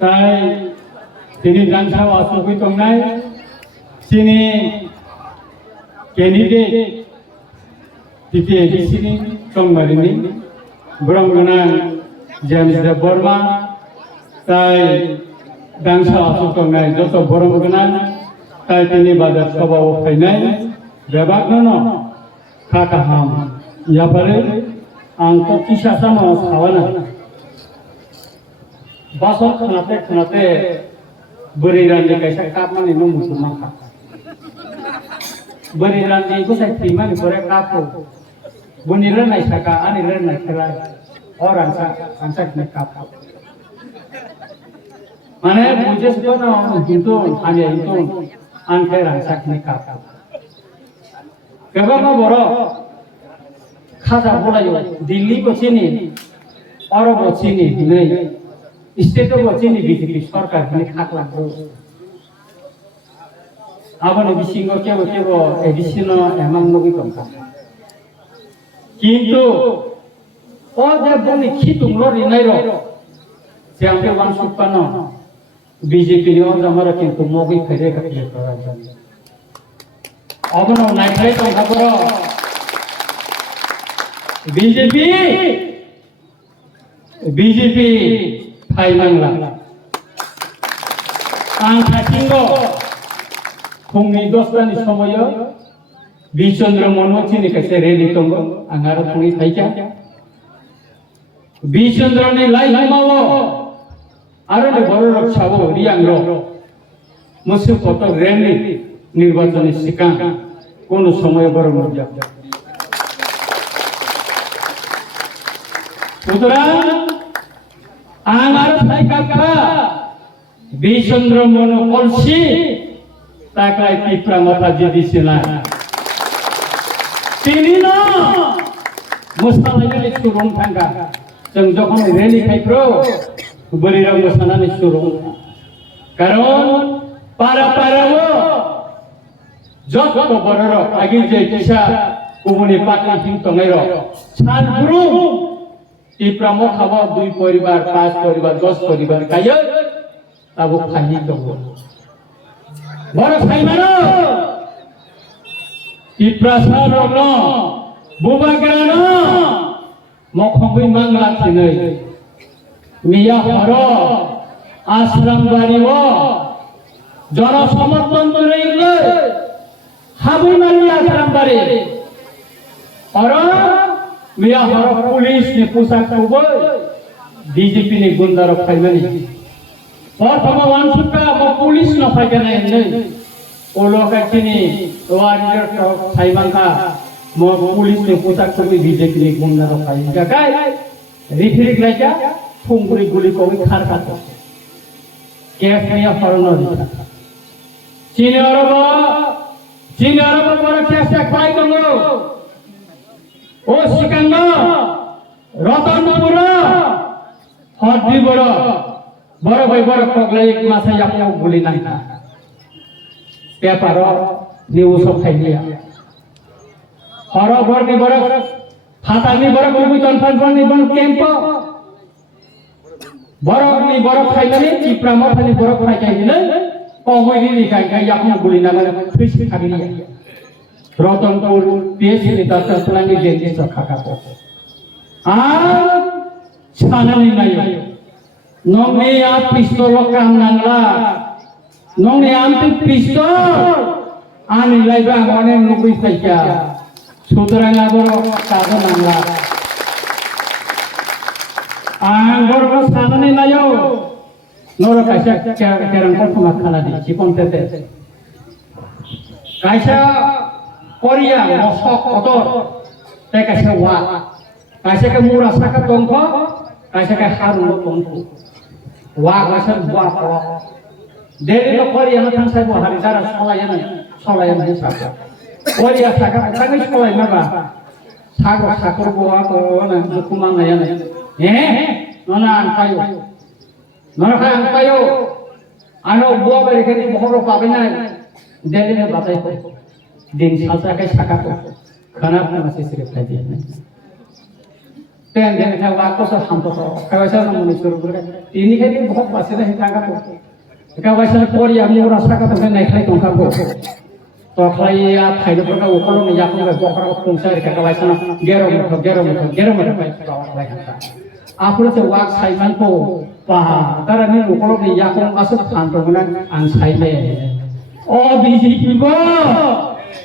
তাই তিনি গানসাও আসুকি তংনাই তিনি ক্যান্ডিডেট টিটিএডিসিनि সংमारिनि ब्रह्मगोनां जेम्स बर्मा তাই गांसा आसुतंनाय जत ब्रह्मगोनां তাই তিনি বাজার সভা ফাইনাय बेबागनो खाकाहाम याबारे आंखौ किसा सामा सावाना बासन खोनाते बोरै रानदि कायसा कापमानि न मुसलमान का बोरै रानदि को साय थैमानि बोरै कापो बुनि रनाय साका आनि रनाय खेला और आंसा किने कापो माने बुझे सनो हिंदू आनि हिंदू आनखे आंसा किने कापो केबा बरो खाजा बोलायो दिल्ली बचिनि अरब बचिनि नै स्टेट बचिनि बीजेपी सरकार नि खाखलाखौ आबानो बिसिङो केबो एडिसिनो एमां नगि दंखा किन्तु ओ जे बनि खितुंलो रिनायरो जे आंबे वान सुपानो बीजेपी नि अजामारा किन्तु नगि फैरे खाखले कराजा अबनो नायथाय दंखा बरो बीजेपी फाइमांला आं खाथिंगो फुंनि 10टानि समाव बिचन्द्र मनमोहननि कासे रेलि दंगो आं आरो फुंनि थाइका बिचन्द्रनि लाइमावो आरो बर' रक्षावो रियांग्रो मोसो फट रेलि निर्वाचननि सिगां कोनो समय बर' मजा সুতরাং আমার সাইকাপা বিচন্দ্র মন কলসি তাকাই টিপরা মাথা দিদিছে না তিনি না মোসালাইনি সুরং থাঙ্গা जों যখন রেলি খাইপ্রো বলিরা মোসানানি সুরং কারণ পারাও যত বড়র আগি যে কিসা কুবনি পাকা হিং তংনাইর সানগুরু টিপ্রামো খাওয়া 2 পরিবার 5 পরিবার 10 পরিবার কায় তাবো খাই দব বড় খাইমানো টিপ্রাসা রগ্ন বুবাগ্রান মখবই মাংলা थिनै মিয়া হর আশ্রম বাড়িব জন সমর্থন কইলে হাবই মারি আশ্রম বাড়ি और मिया हर पुलिस ने पोशाक को बीजेपी ने गुंडा फाइमानी प्रथम वानसुका पुलिस न फाइकाने नै ओ लोकाखिनि वारियर फाइमांका म पुलिस ने पोशाक को बीजेपी ने गुंडा फाइका काय रिफिरिक लाइका फुंगुरि गुली को खारखात केस मिया हरन दिखा चीन अरब पर केस खाइ दंगो ओ सिकांग रतनपुर हरदी बड़ भाई बड़ पगलाई मासा यापयाव गुली नांगा पेपर न्यूज खाइलिया हर बरनि बड़ फातानि बड़ गुबि तनफानफाननि बड़ केम्प बरनि बड़ खाइनानै चिप्रा मथानि बड़ खाइखाइनै पगैनि गायगा यापना गुली नांगा फैसि खागिलिया रतनपुर पीएचडी नेता पुलांनि जेननि सखाखाखौ सानानै नायो नंनि आ पिस्तल काम नांला नंनि आंति पिस्तल आनि लाइबा आंने नुबै फाइका सुतरां आबर कागो नांला आं बरबो सानानै नायो नर कायसा केरां कथमा खानादि सिपनतेते कायसा कोरिया मसक अतर ते कायसा वा कायसा के मुरा साका तंख कायसा के हारु तंख वा कायसा वा देरिनो कोरिया न थांसाय बहारि जारा सलायना साका कोरिया साका थांनि सलाय माबा साकर बवा को न मुकुमा नायाना नना आंखायो आनो बुआ बेरेखनि बहरो पाबैना देरिनो बाताय दिन सासा के साका को खाना से सिर्फ खाई दिया Ten dia nak waktu sehampa tu. Kalau saya nak menyuruh mereka, ini kan dia बहुत pasir dah hitam kan tu. Kalau saya kori yang ni rasa kata saya naik lagi tongkat tu. तो खाली आप खाइले पर का ऊपर में जाकर के ऊपर को पंचर के का वैसा गेरो में आप लोग से वाक साइमन को पहा तारा ने ऊपर में जाकर असर खान तो ना आन साइले ओ बीजी को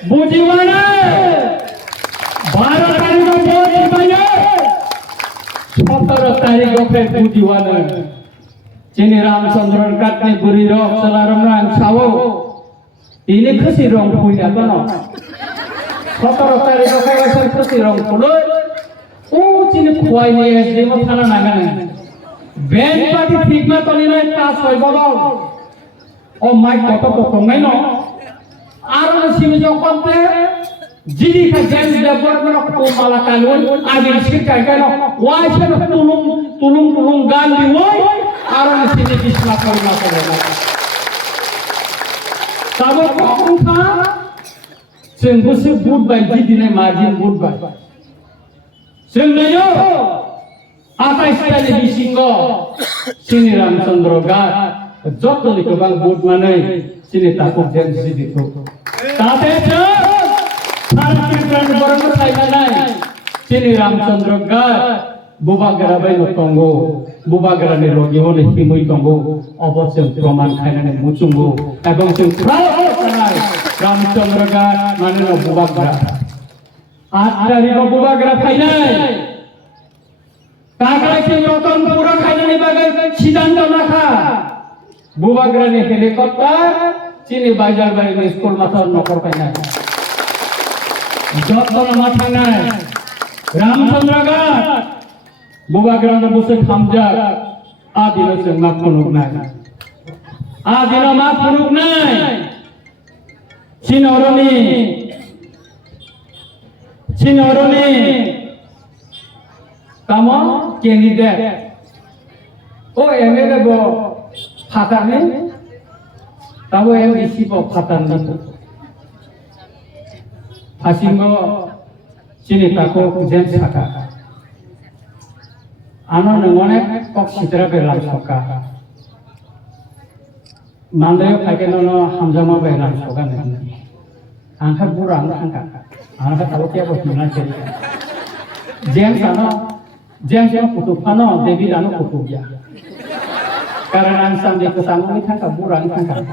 बुझीवाना 12 तारीख को बुझीवाना 17 तारीख को फिर बुझीवाना जिन्हें रामचंद्र काटने बुरी रोग सलारम ना सावो ini khasi rong punya kono. 17 tarik ko kaya sa khasi rong pulo. Chini khuai ni SD mo thana nagan. Ben party ঠিক না তলি নাই পাস হই বদল। ও মাই কত কত নাই ন। আর সিমি জকতে জিডি খা জেম দেবর মন কো মালা কালুন আগে শিরকাই কেন ওয়াই সে তুলুং গান দিওই আর সিমি বিসলা করি না করে Kamu kau kah? Senggusi bud baik di ni margin bud baik. Senggayo, apa istilah di singo? Sini Ramchandra Gat, jauh ni kebang bud mana? Sini takut jadi situ. Tapi je, sarat kita ni berapa saya mana? Sini Ramchandra Gat, bubagra bayi notonggo, bubagra ni rogi orang himui tonggo, obosem proman kaya ni mucunggo. এবং রামচন্দ্র গাছ মানে বুবাগ্রা 8 তারিখ বুবাগ্রা final কাকড়া সিং রতনপুর খাইনি বাগে সিদ্ধান্ত নাখা বুবাগ্রা নে helicopter চিনি বাজার বাড়ি স্কুল মাথার নকর ফাইনাল যতন মাথা নাই রামচন্দ্র গাছ বুবাগ্রা নে বসে খামজা আদিবাসী মাখনুক নাই Adina maaf puruk nai, Cinoroni, kamu candidate, oh MLA bo khatan ni, kamu MDC bo khatan ni, hasilnya sini tako jen saka, anak nengonek kok citra belang soka. Mandai pakai nono hamzama beran sokan ni. Angkat burang angkat. Angkat tahu kia bos mana jadi. James kutub pano Dewi anu kutub ya. Karena ansam di kesana ni angkat burang angkat.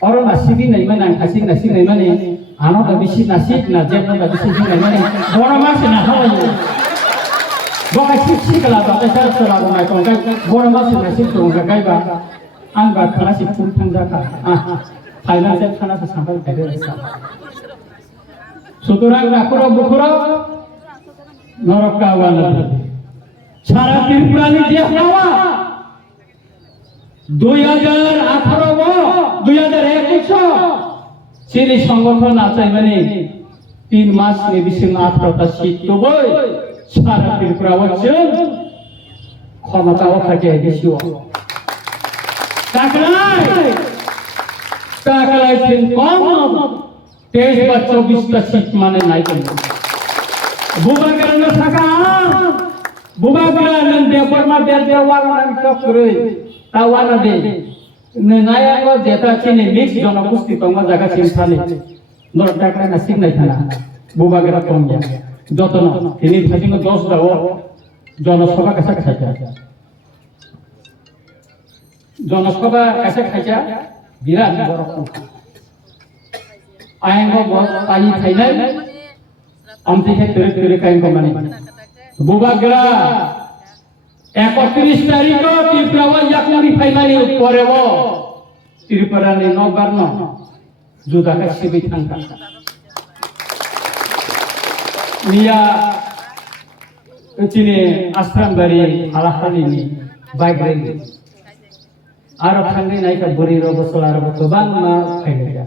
Orang nasi ni mana nasi ni mana. Anu tak bisi nasi na James tak bisi ni mana. Orang masih nak hawa je. Bukan sih kalau tak saya selalu naik tongkat. Orang masih nasi tongkat kaya. Angga kalasi pun tangga Thailand se khana se sampai kade rasa suturang rakuro bukuro norok kawana sara Tripura ni dia nawa 2018 2021 sini সংগঠন আছে মানে 3 মাস নে বিসিং 18টা seat তো বই সারা ত্রিপুরা হচ্ছে ক্ষমতাও থাকে দিছিও Taklai sin kom 23 বা 24টা সিট মানে নাই কেন বুবাগ্রা না থাকা বুবাগ্রা না দেবরমা দেওয়ালা না করে তাওয়ালা দে নায়া ko jeta chini mix জনগোষ্ঠী তংমা জায়গা সিনথানি নর টাকা না সিন নাই থানা বুবাগ্রা তংয়া যতন তিনি থাকিন 10 দাও জনসভা কাছে খাইছা জনসভা কাছে খাইছা বিরাট বড় সংখ্যা আইন বহুত পানি থাইলাই আমতিকে তরে কাইন মানে বুবাগ্রা 31 তারিখ ত্রিপুরা ইয়াকুরি ফাইনালি পরেব ত্রিপুরা নি নগর্ন जुदाका सिबि थांका निया चिने आश्रमबारी हालाखालिनि बाइग्रेनि आरो थांनि नायका बुरि रबसला रब गोबां मा फायनाया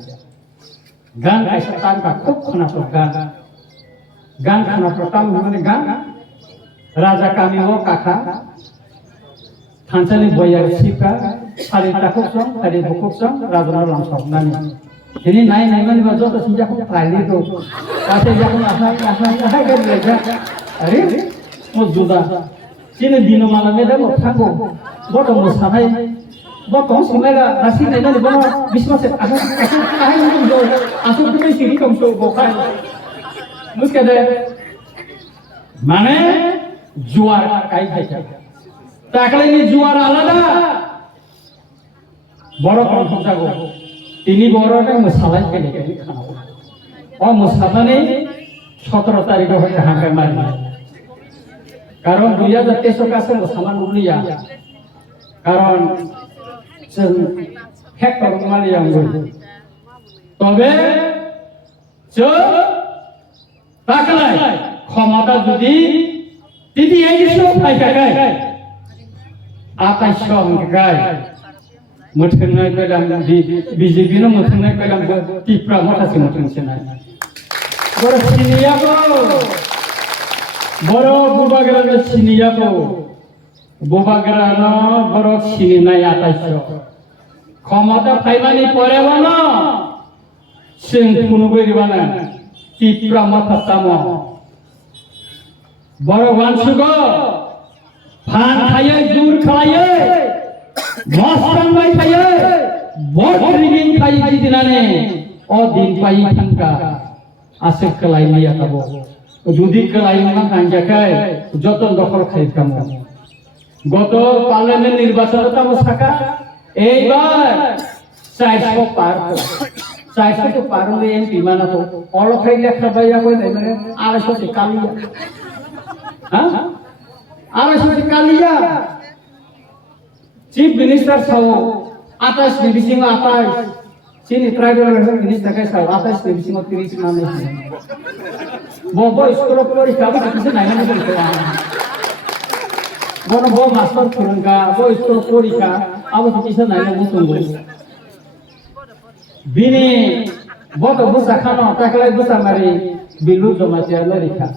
गान कायसा तांका खुब खोनाफोर गान खोनाफोर तां माने गान राजा कामिओ काका थानसालि बयार सिका सारि ताखुसं सारि बुकुसं राजना लांसबनानि ini naik naik baca tu sejak aku kali tu, pasal sejak aku asal kan belajar, hari जुदा sini dino malam ada mau tanggo bodo mau sampai bodo semuanya nasi nene di bodo bisma set asal itu jo asal itu sih kamu so bokai mesti ada mana juara kayak gitu tak kali ini juara alada bodo kamu jago ini bodo kan masalah kayak oh masalah nih 17 तारिख को हांगे मारी कारण 2023 का संग समान उलिया कारण जों Hector माली आंगो तबे जों ताकलाय क्षमता जुदि तिदि एजिसो फायखाय आकाश संगाय मोथोंनाय कलाम बीजेपी नो मोथोंनाय कलाम तिफ्रा माखासे मोथोंसेनाय बरो सिनियाको बरो बुबाग्रानो सिनियाको बुबाग्रानो बरो सिनिनाय आताइसो क्षमता फाइमानि परेबानो जों खुनुबैबानो तिफ्रा माथातामो बरो वानसुगो फान थायो जुर खायो मस्तांबाय थायो बट्रिगिं थायो दिनाने अ दिन पाइ थांगा आसे कलाइनि आताबो जुदि कलाइना हांजाखाय जतन दखल खाइकामो गत पार्लियामेंट निर्वाचन तामो साका এইবার 400 পার 400 তো পার হলে এমপি মানাতো অলখাই লেখা বাইয়া কই নাই মানে 250 টি কালিয়া হ্যাঁ 250 টি কালিয়া চিফ মিনিস্টার সাও 28 division 28 Sini tribal minister kai sa 28 division 30 name bobo school pori kabi kise nai nai ko bono bo master kurunga bo school pori ka abo kise nai nai musungo bini bodo busa khano taklai busa mari bilu jomatia lerika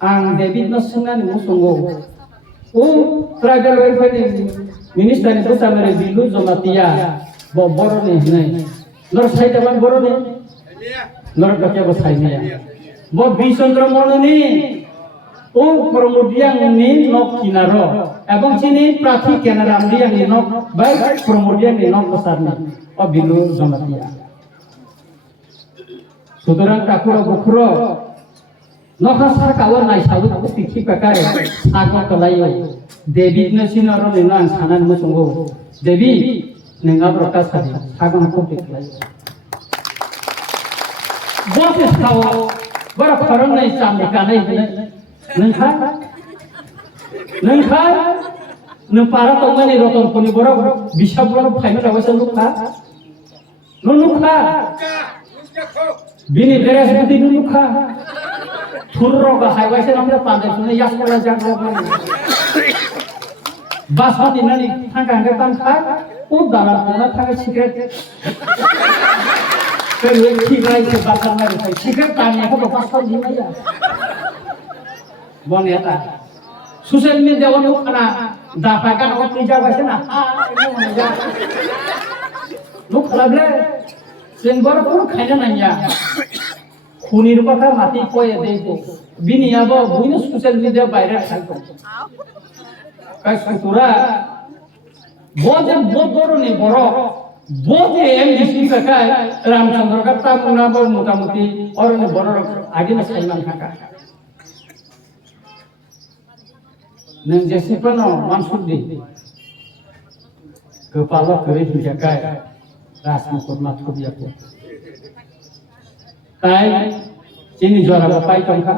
ang David no sungan musungo o tribal welfare minister ni busa mari bilu jomatia bo boro ni nai nor sai jaman boro ni nor dakya bo sai ni bo bisondra mononi o promodiang ni nok kinaro ebong sini prathi kenaram diang ni nok bai promodiang ni nok besar ni o bilu jomatia sudarang kakuro bukro nokasa kawan nai salu tikhi pakai sago kalayo devi na sinaro ni nan sanan mo sungo devi nengah protes tadi, agung aku diklai. Bos tahu, berapa orang ni sambikan ni, nengkah, nempara tongga ni roton puni berapa, bisa berapa final awasan lukah, bini beres budi lukah, thurro ka highway se namanya pandai sunai yas kala jaga, basa ni nani tangga tangga ओ दाला कोना थाके cigarette केले खिगाय के बासा मारे थाय cigarette Tania को बासा दिमाया बनेता सोशल मिडिया वन खाना दाफाका ओ तिजा बासे ना लोक लाबले सेंगर को खाइना नाया खुनिर কথা মাটি কয়ে দেইবো বিনিয়াবো বুইনো সোশ্যাল মিডিয়া বাইরে থাকো কাই সুতুরা बोझे बहुत बड़ो नहीं बड़ो बोझे एमडीसी का काय रामचंद्र का तामुना बो मोटामोटी और ने बड़ो आगे में साइमान का नंग जैसे पनो मानसुदी kepala kering jagai rasmu kurmat kubiya ko tai sini juara bapai tongka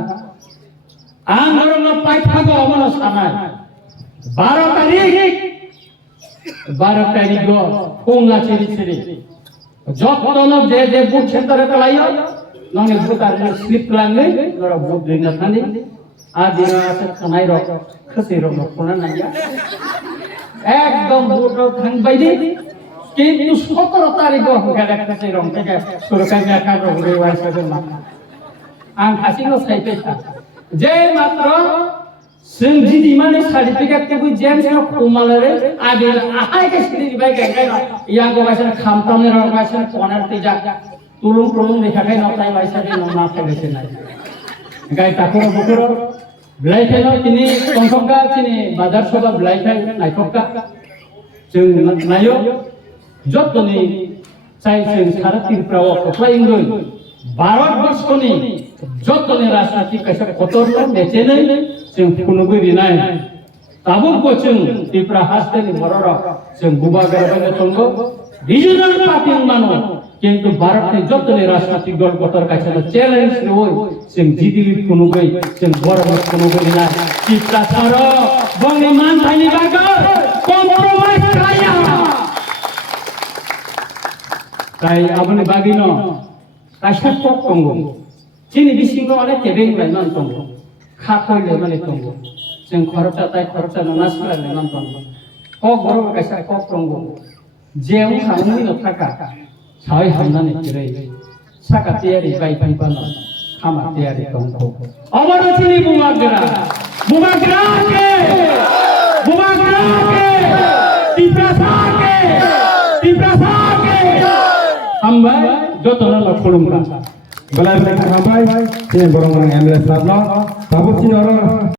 angoro na pai thago amana sanai 12 तारीख को होंगा चिरी जतनो जे बुट सेंटर रे लायो नने बुटार स्लिप लांगे नरा बुट दिना थानी आ दिना से खनाय रो खसि रो कोना नाया एकदम बुट थांग बायदि किन्तु 17 तारिख को गले खसि रो के सुरखाय का रो रे वाइसा मा आं खासिनो साइते जे मात्र जों जिदि माने सार्टिफिकेट के जेम्स नो कुमालरे आगे आहाय के सिरि बाय गाय यांगो बायसा खामतामने रो बायसा कोनार तिजा तुलुं प्रलुं लेखाखाय नताय बायसा दे ना थागेसे नाय गाय ताको बुकुरो ब्लाइखायनो तिनि तंथका तिनि बाजार सभा ब्लाइखाय नायथका जों नायो जतनि जाय जों सारा तिरफ्राव खख्लायगोन भारतबर्षनि जतनि राजनीति कायसा खतरनो मेचेनै जों फुनुगुरिनाय ताबुक जों तिरफ्रा हास्तेनि बरर जों गुबा गरबानो तंगो रिजनल पार्टी मानो किंतु भारतनि जतनि राजनीतिक दल गतर कायसा चैलेंज रय जों जिदिलि फुनुगै जों बरम फुनुगुरिनाय तिरफ्रा सार बंनि मानथायनि बागै कम्प्रोमाइज खाया ताई आबनि बागिनो कायसा टक दंगो जोंनि बिसिङाव अनेक केबें लायनानै दङ खाखय लायनानै दङ जों खरचा ताई खरचा नना सालायनानै दङ कक बर' कायसा कक दंगो जेव हांनि थाका साय हामनानै जिरै साखाथियारि बायफाइबानो खामाथियारि दंगो अबरथिनि बुमाग्रा के तिप्रासा के हामबाय जतन खुलुमग्रा Belai belai sampai, sini borong borong MLS Sabno, tabuk sini orang